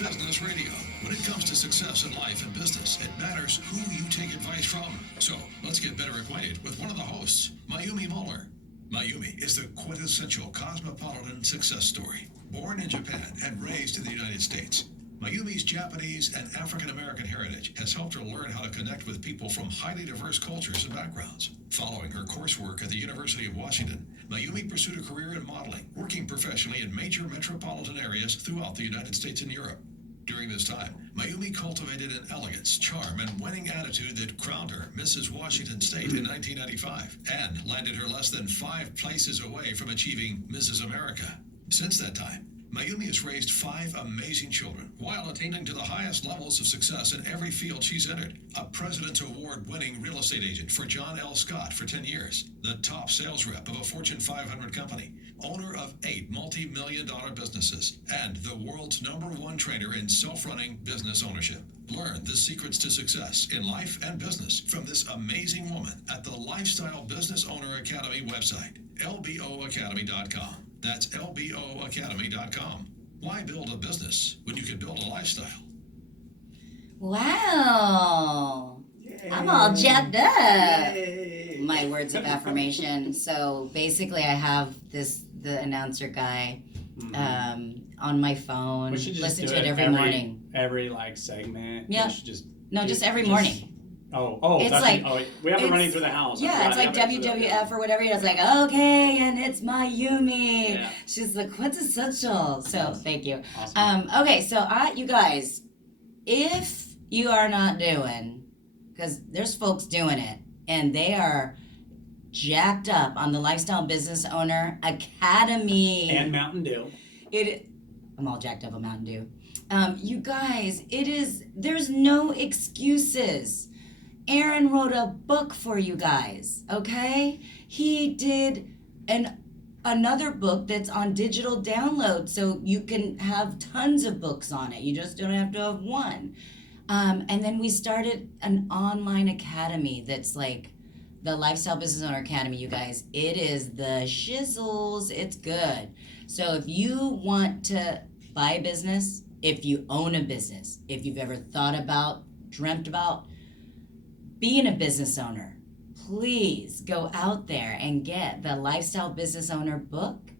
Business Radio. When it comes to success in life and business, it matters who you take advice from. So let's get better acquainted with one of the hosts, Mayumi Muller. Mayumi is the quintessential cosmopolitan success story. Born in Japan and raised in the United States, Mayumi's Japanese and African American heritage has helped her learn how to connect with people from highly diverse cultures and backgrounds. Following her coursework at the University of Washington, Mayumi pursued a career in modeling, working professionally in major metropolitan areas throughout the United States and Europe. During this time, Mayumi cultivated an elegance, charm, and winning attitude that crowned her Mrs. Washington State in 1995 and landed her less than 5 places away from achieving Mrs. America. Since that time, Mayumi has raised 5 amazing children while attaining to the highest levels of success in every field she's entered. A President's Award-winning real estate agent for John L. Scott for 10 years, the top sales rep of a Fortune 500 company, owner of 8 multi-million-dollar businesses, and the world's #1 trainer in self-running business ownership. Learn the secrets to success in life and business from this amazing woman at the Lifestyle Business Owner Academy website, lboacademy.com. That's lboacademy.com. Why build a business when you can build a lifestyle? Wow. Yay. I'm all jacked up. Yay. My words of affirmation. So basically I have the announcer guy on my phone. We should just listen do to it every morning. Every segment. Yeah. We should just every morning. It's It's like- we have it running through the house. Yeah, it's like WWF or whatever. And it's like, okay, and it's Mayumi. Yeah. She's the quintessential. So thank you. Awesome. Okay, so you guys, if you are not doing, because there's folks doing it, and they are jacked up on the Lifestyle Business Owner Academy. And Mountain Dew. I'm all jacked up on Mountain Dew. You guys, there's no excuses. Aaron wrote a book for you guys, okay? He did another book that's on digital download, so you can have tons of books on it. You just don't have to have one. And then we started an online academy that's like the Lifestyle Business Owner Academy, you guys. It is the shizzles. It's good. So if you want to buy a business, if you own a business, if you've ever dreamt about being a business owner, please go out there and get the Lifestyle Business Owner book,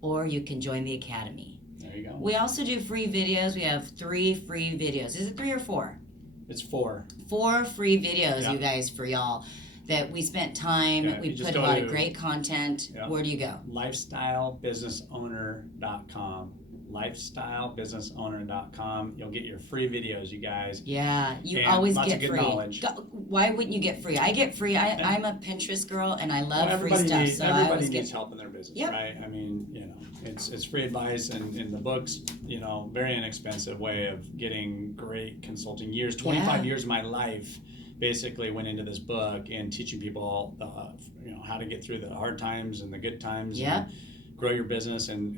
or you can join the academy. There you go. We also do free videos. We have 3 free videos. Is it 3 or 4? It's 4. 4 free videos, Yeah. you guys, for y'all that we spent time. Yeah, we you just put a go lot to- of great content. Yeah. Where do you go? lifestylebusinessowner.com. lifestylebusinessowner.com. You'll get your free videos, you guys. Yeah, you And always lots get of good free. knowledge. Why wouldn't you get free? I get free. I'm a Pinterest girl, and I love free everybody stuff. needs, So I everybody always needs get. help in their business, Yep. right? I mean, it's free advice, and in the books, very inexpensive way of getting great consulting. 25 years of my life basically went into this book and teaching people, how to get through the hard times and the good times. Yep. And grow your business, and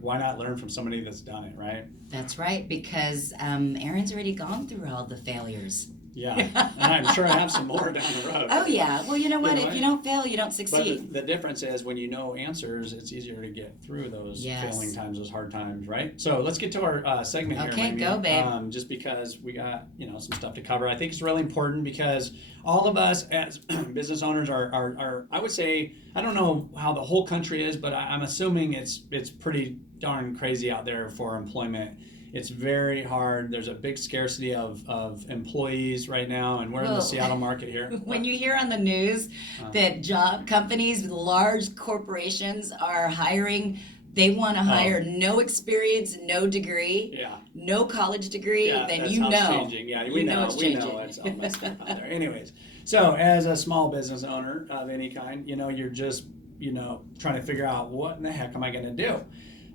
why not learn from somebody that's done it, right? That's right, because Aaron's already gone through all the failures. Yeah, and I'm sure I have some more down the road. Oh yeah, well you know what? You know, if you don't fail, you don't But succeed. the difference is when you know answers, it's easier to get through those Yes. failing times, those hard times, right? So let's get to our segment here. Okay, Mayumi. go, babe. Just because we got some stuff to cover, I think it's really important because all of us as business owners are I would say, I don't know how the whole country is, but I'm assuming it's pretty darn crazy out there for employment. It's very hard. There's a big scarcity of employees right now, and we're in the Whoa. Seattle market here. When you hear on the news that job companies, large corporations are hiring, they want to hire no experience, no degree, Yeah. no college degree, Yeah, then that's you how know. it's changing. Yeah, You we know know it's we changing. know it's all messed up out there. Anyways, so as a small business owner of any kind, you're just trying to figure out what in the heck am I going to do.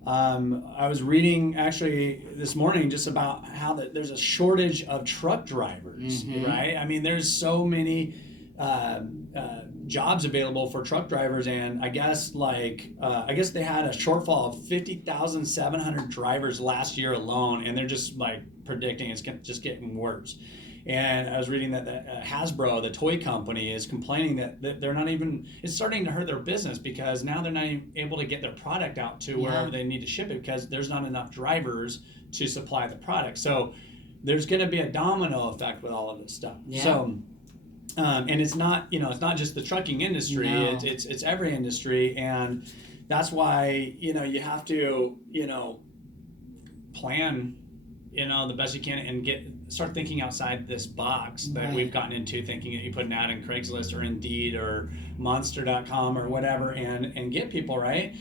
I was reading actually this morning just about how there's a shortage of truck drivers, right? I mean, there's so many jobs available for truck drivers, and I guess they had a shortfall of 50,700 drivers last year alone, and they're just predicting it's just getting worse. And I was reading that Hasbro, the toy company, is complaining that they're not even, it's starting to hurt their business because now they're not even able to get their product out to wherever they need to ship it because there's not enough drivers to supply the product. So there's going to be a domino effect with all of this stuff. Yeah. So, and it's not, it's not just the trucking industry, No. it's every industry. And that's why, you have to, plan, the best you can and start thinking outside this box that we've gotten into, thinking that you put an ad in Craigslist or Indeed or Monster.com or whatever and get people, right?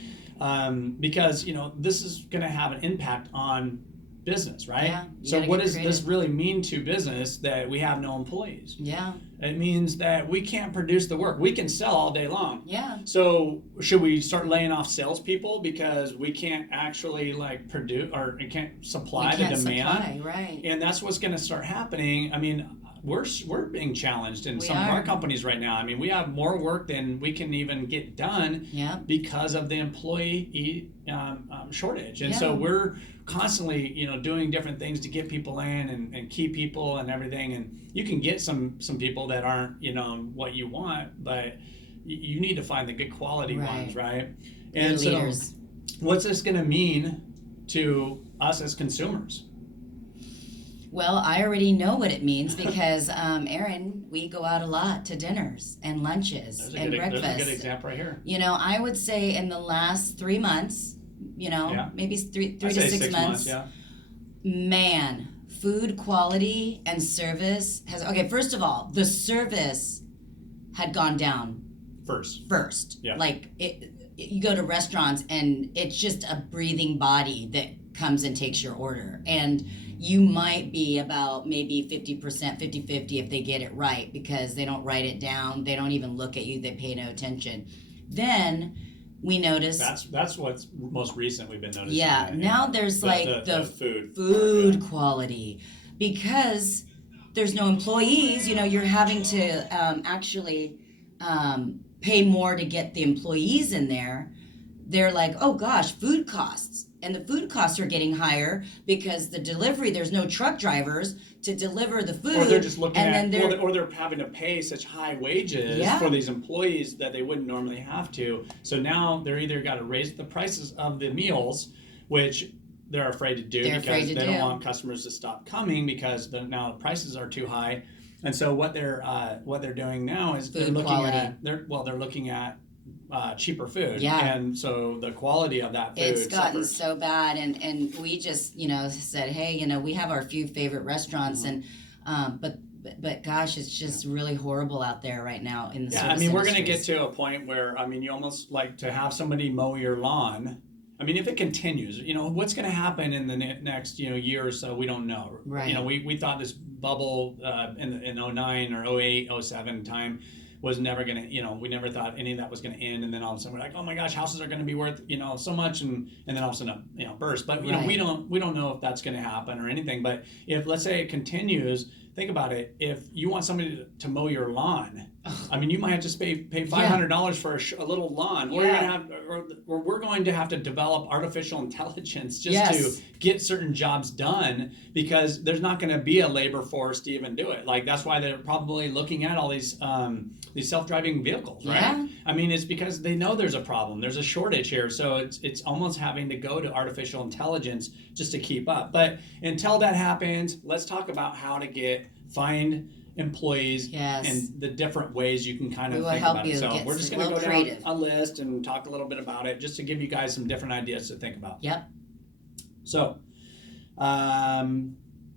Because, this is going to have an impact on business, right? Yeah, so what does this really mean to business that we have no employees? Yeah. It means that we can't produce the work. We can sell all day long. Yeah. So should we start laying off salespeople because we can't actually produce or can't supply the demand? Right. And that's what's going to start happening. I mean, we're being challenged in some of our companies right now. I mean, we have more work than we can even get done because of the employee shortage. And so we're constantly, doing different things to get people in and keep people and everything. And you can get some people that aren't, what you want, but you need to find the good quality ones, right? And so leaders. What's this going to mean to us as consumers? Well, I already know what it means because, Aaron, we go out a lot to dinners and lunches and breakfast. There's a good example right here. I would say in the last 3 months, maybe three to 6 months. Man, food quality and service first of all, the service had gone down first. Yeah. You go to restaurants and it's just a breathing body that comes and takes your order. And you might be about maybe 50%, 50-50 if they get it right because they don't write it down. They don't even look at you. They pay no attention. Then we notice that's what's most recent we've been noticing. Yeah, now there's the food quality because there's no employees. You're having to actually pay more to get the employees in there. They're like, oh gosh, food costs. And the food costs are getting higher because the delivery, there's no truck drivers to deliver the food. Or they're just looking or they're having to pay such high wages for these employees that they wouldn't normally have to. So now they're either got to raise the prices of the meals, which they're afraid to do because they don't want customers to stop coming because now the prices are too high. And so what they're doing now is they're looking at cheaper food, and so the quality of that food it's gotten suffers. So bad, and we just said, hey, we have our few favorite restaurants, and but gosh, it's just really horrible out there right now in the service we're going to industries. get to a point where you almost like to have somebody mow your lawn. If it continues, what's going to happen in the next year or so, we don't know. Right. We thought this bubble in 09 or 08, 07 time was never going to, we never thought any of that was going to end. And then all of a sudden we're like, oh my gosh, houses are going to be worth, so much. And then all of a sudden, burst. But, we don't know if that's going to happen or anything. But if, let's say it continues, think about it. If you want somebody to mow your lawn, you might have to pay $500 for a little lawn. Or we're going to have to develop artificial intelligence just to get certain jobs done because there's not going to be a labor force to even do it. That's why they're probably looking at all these self-driving vehicles, right? Yeah. It's because they know there's a problem. There's a shortage here. So it's almost having to go to artificial intelligence just to keep up. But until that happens, let's talk about how to find employees and the different ways you can kind of think about it. So we're just going to go down a list and talk a little bit about it just to give you guys some different ideas to think about. Yep. So,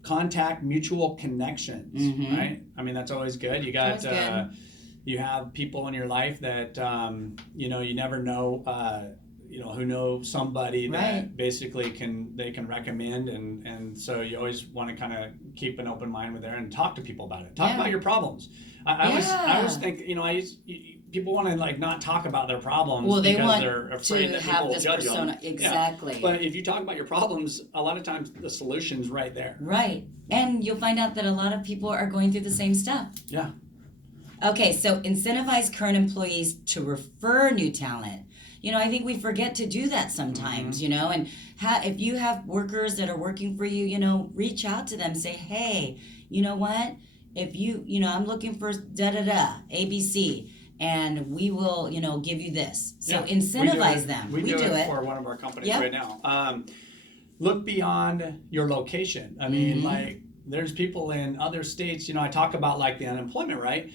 contact mutual connections, right? That's always good. You got you have people in your life that you never know who know somebody that basically they can recommend, and so you always want to kind of keep an open mind with there and talk to people about it. Talk about your problems. I always think people want to not talk about their problems because they're afraid that people will judge them. Exactly. Yeah. But if you talk about your problems, a lot of times the solution's right there. Right, and you'll find out that a lot of people are going through the same stuff. Yeah. Okay, so incentivize current employees to refer new talent. I think we forget to do that sometimes, and if you have workers that are working for you, reach out to them, say, hey, you know what? if you know, I'm looking for ABC, and we will, give you this. So incentivize them. We do it it for one of our companies Yep. right now. Look beyond your location. I mean, like, there's people in other states, I talk about like the unemployment, right?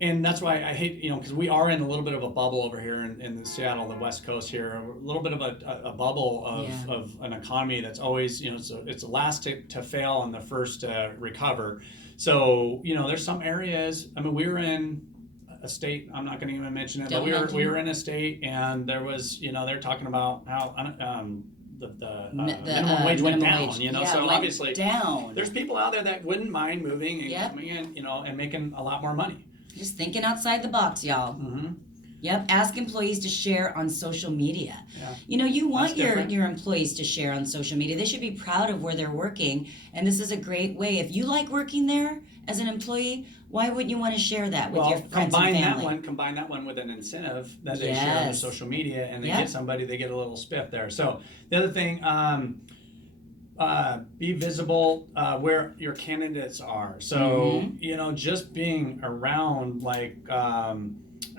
And that's why I hate, because we are in a little bit of a bubble over here in the Seattle, the West Coast here, a little bit of a bubble of an economy that's always, it's the last to fail and the first to recover. So, there's some areas, I mean, we were in a state, I'm not going to even mention it, but we were in a state, and there was, they're talking about how the minimum wage went down, so obviously down. There's people out there that wouldn't mind moving and coming in, and making a lot more money. Just thinking outside the box, y'all. Mm-hmm. Yep. Ask employees to share on social media. Yeah. You want your employees to share on social media. They should be proud of where they're working, and this is a great way. If you like working there as an employee, why wouldn't you want to share that with your friends and family? Combine that one with an incentive that they share on their social media, and they they get a little spiff there. So the other thing, be visible where your candidates are. So, just being around, like, I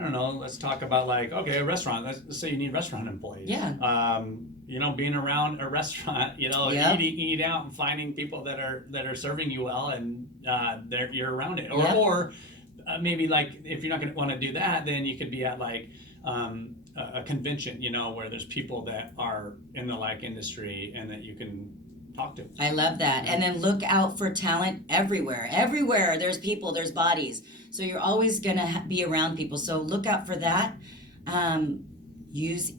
don't know, let's talk about, like, okay, a restaurant. Let's say you need restaurant employees. Yeah. Being around a restaurant, eating out and finding people that are serving you well, and you're around it. Or maybe, like, if you're not going to want to do that, then you could be at, like, a convention, where there's people that are in the like industry and that you can talk to. I love that. And then look out for talent everywhere. Everywhere there's people, there's bodies. So you're always going to be around people. So look out for that. Use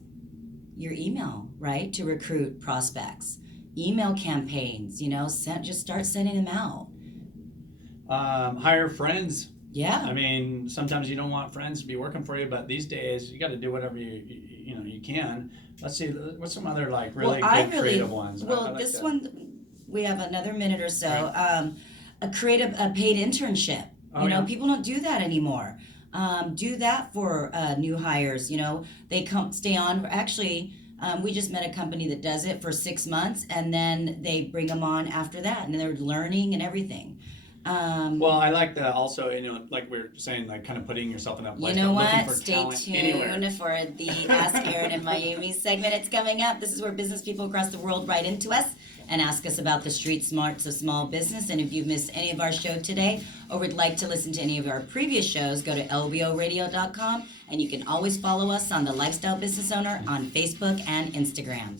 your email, right, to recruit prospects. Email campaigns, just start sending them out. Hire friends. Yeah. I mean, sometimes you don't want friends to be working for you, but these days you got to do whatever you can. Let's see, what's some other like really creative ones? Well, I like this one, we have another minute or so. Right. A paid internship. People don't do that anymore. Do that for new hires. They stay on. Actually, we just met a company that does it for 6 months, and then they bring them on after that, and they're learning and everything. Well, I like the also, like we were saying, like kind of putting yourself in that place. You know what? For Stay tuned anywhere. for the Ask Aaron and Mayumi segment. It's coming up. This is where business people across the world write into us and ask us about the street smarts of small business. And if you've missed any of our show today or would like to listen to any of our previous shows, go to lboradio.com, and you can always follow us on The Lifestyle Business Owner on Facebook and Instagram.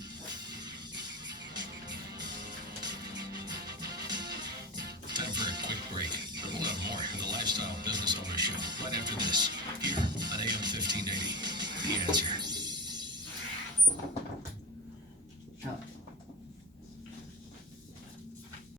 Time for a quick break. We'll have more of the Lifestyle Business Owner Show right after this, here on AM 1580. The Answer.